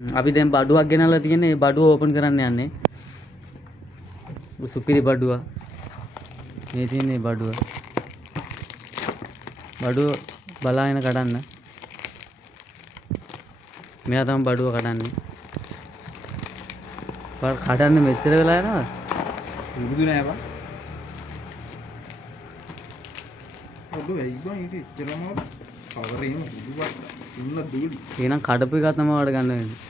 අපි දැන් බඩුවක් ගෙනල්ලා තියෙන්නේ. ඒ බඩුව ඕපන් කරන්න යන්නේ. සුපිරි බඩුව. මේ තියෙන්නේ බඩුව. බඩුව බලාගෙන කඩන්න. මෙයා තමයි බඩුව කඩන්නේ. කඩන්න මෙච්චර වෙලා යනවද? උරුදු නෑ බං. ඔබ වෙයි බං ඉතින් එච්චරම කවරේම උරුදුවක් ඉන්න දුලි. එහෙනම් කඩපු එක තමයි වඩ ගන්න වෙන්නේ.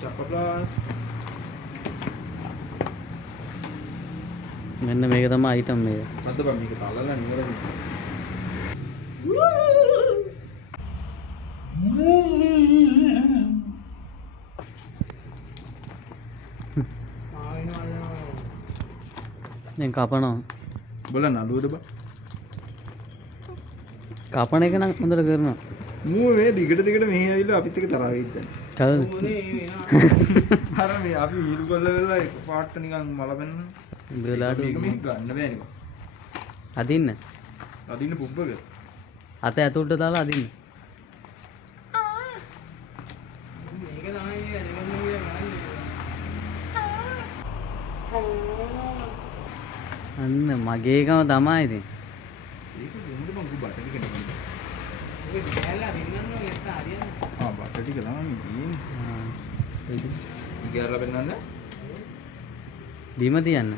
චප්පලාස්. මෙන්න මේක තමයි අයිටම් මේක. සද්ද බං මේක තලලා නිවරද. දැන් කපනවා. බල නළුවද බං. කපන එක නම් හොඳට කරනවා. මූ මේ දිගට මෙහෙ ඇවිල්ලා අපිත් එක්ක තරහ වෙයිද දැන්. කවුද? අර මේ අපි ඊළු කොල්ල වෙලා එක පාට නිකන් මල වෙන්න. උඹලාට මේක ගන්න බෑනේ බං. අදින්න. අදින්න පුබ්බක. අත ඇතුළට දාලා අදින්න. අන්න මගේ එකම තමයි ඉතින්. ඒක දෙන්න බං උඹ බට ටික නෙමෙයි. ඒක ගෑල්ලා වෙන්නන්න නැත්ත හරියන්නේ. ආ බට ටික ළමයි තියෙන්නේ. ඒක ගෑරලා වෙන්නන්න. බිම තියන්න.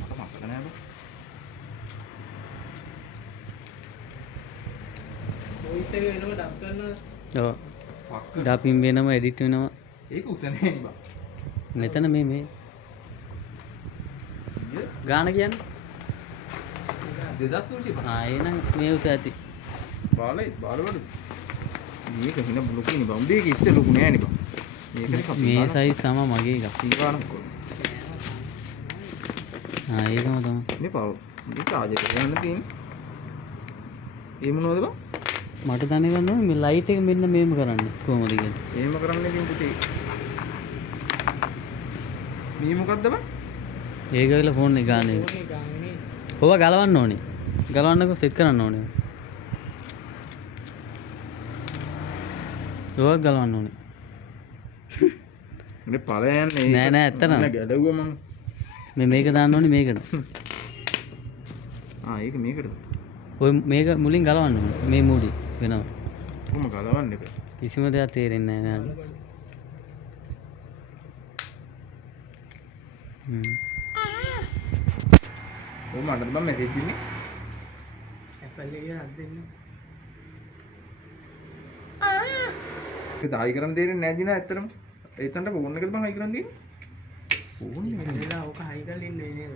මට මතක නෑ බං. වොයිස් එක වෙනම ඩබ් කරනවා. ඔව්. පක්ක. ඩාපින් වෙනම එඩිට් වෙනවා. ඒක උස නෑ නේ බං. මෙතන මේ ගාන කියන්නේ. 2300 බං. ආ එහෙනම් මේ උස ඇති. බාලවලු. මේක හින ලොකු නේ බං. මේක ඉච්ච ලොකු නෑ නේ බං. මේකනේ කපි. මේ සයිස් තමයි මගේ එක. සීවානම් කො. ආ ඒකම තමයි. මේ පාව. මේ චාර්ජර් එක ගන්න තියෙන්නේ. ඒ මොනවද බං? මට දැනගන්න ඕනේ මේ ලයිට් එක මෙන්න මේම කරන්න කොහොමද කියලා. එහෙම කරන්න ඉතින් පුතේ. මේ මොකද්ද බං? ඒක වෙලා ෆෝන් එක ගන්න එක. ඕනේ ගානේ. ඔව ගලවන්න ඕනේ. ගලවන්නකො සෙට් කරන්න ඕනේ. ඔව ගලවන්න ඕනේ. මේ පළයන්නේ නෑ නෑ ඇත්තටම. ගැලවුවා මං. මේක දාන්න ඕනේ මේකට. ආ ඒක මේකටද? ඔය මේක මුලින් ගලවන්න ඕනේ. මේ මූඩි වෙනවා. කොහොම ගලවන්නේ බෑ. කිසිම දෙයක් තේරෙන්නේ නැහැ නේද? ඔය මට බං මැසේජ් ඉන්නේ. ඇපල් එකේ හද දෙන්න. ඒක දායි කරන් දෙන්නේ නෑ දිනා ඇත්තටම. ඒතන්ට ෆෝන් එකද බං හයි කරන් දෙන්නේ? ෆෝන් එක එලා ඕක හයි කරලා ඉන්නේ නේද?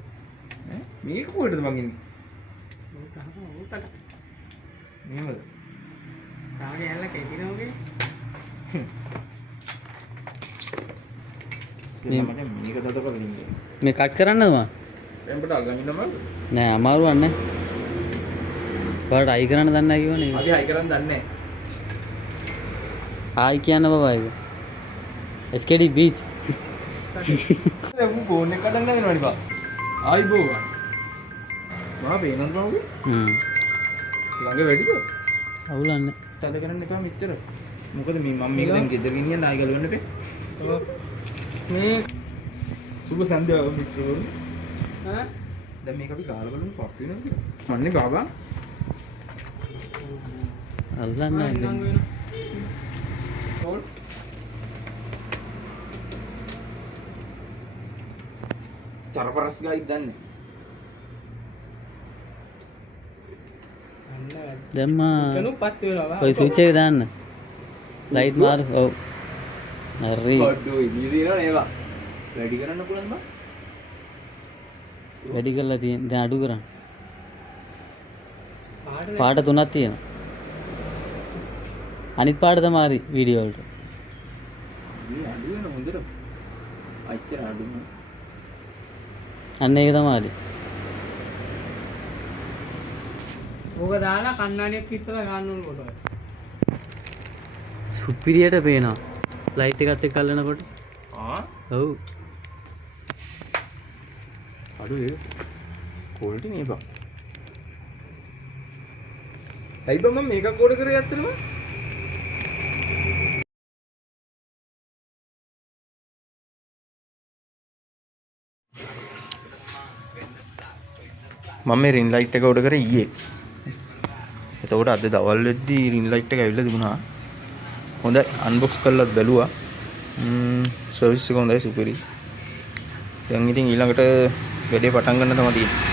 ඈ මේක කොහෙටද බං ඉන්නේ? ඕක අහපන් ඕකට. මෙහෙමද? තාගේ ඇල්ල කෙටිනෝගේ. මම මේක දඩ කරලා ඉන්නේ. මේ කට් කරන්නද මම? එම්බට අල්ලගෙන ඉන්නම නෑ අමාරුවක් නෑ. ඔයාලට අයි කරන්න දන්නේ නැහැ කිව්වනේ. අපි හයි කරන් දන්නේ නෑ. ආයි කියන්න බබා ඒක. SKD beach. දැන් මු ෆෝන් එක කඩන්න යනවා නේ බං. ආයි බෝ. මා පේනද බං උගේ? ළඟ වැඩිද? අවුලන්නේ. තද කරන්න එපා මෙච්චර. මොකද මේ මම මේක දැන් ගෙදර ගෙනියන්න ආයි ගලවන්න එපේ. මේ සුබ සන්ධ්‍යාව මිත්‍රවරු. ඈ දැන් මේක අපි කාලා බලමු පත් වෙනවද කියලා. මන්නේ බාබා. අල්ලන්නේ ඉඳන් නැහැ. වෙන. ඕල්. චරපරස් ගායි දන්නේ. අන්න දැම්මා. කනුපත් වෙනවා. ඔය ස්විච් එක දාන්න. ලයිට් මාරු. ඔව්. හරි. බඩෝ ඉදී දිනවනේ ඒවා. වැඩි කරන්න පුළුවන් බං. වැඩි කරලා තියෙන. දැන් අඩු කරන්න. පාට පාට තුනක් තියෙනවා. අනිත් පාට තමයි හරි වීඩියෝ වලට. මේ අඩු වෙන හොඳට. අච්චර අඩු නෑ. අන්න ඒක තමයි හරි. ඕක දාලා කණ්ණාඩියක් විතර ගන්න ඕන කොට. සුපිරියට පේනවා. ලයිට් එකත් එක්ක අල්ලනකොට. ආ ඔව්. අඩු ඒ ක්වොලිටි නේ බං. ඇයි බං මම මේකක් ඕඩර් කරේ ඇත්තටම? මම මේ රින් ලයිට් එක ඕඩර් කරේ ඊයේ. එතකොට අද දවල් වෙද්දී රින් ලයිට් එක ඇවිල්ලා තිබුණා. හොඳයි අන්බොක්ස් කරලා බැලුවා. සර්විස් එක හොඳයි සුපිරි. දැන් ඉතින් ඊළඟට වැඩේ පටන් ගන්න තමයි තියෙන්නේ.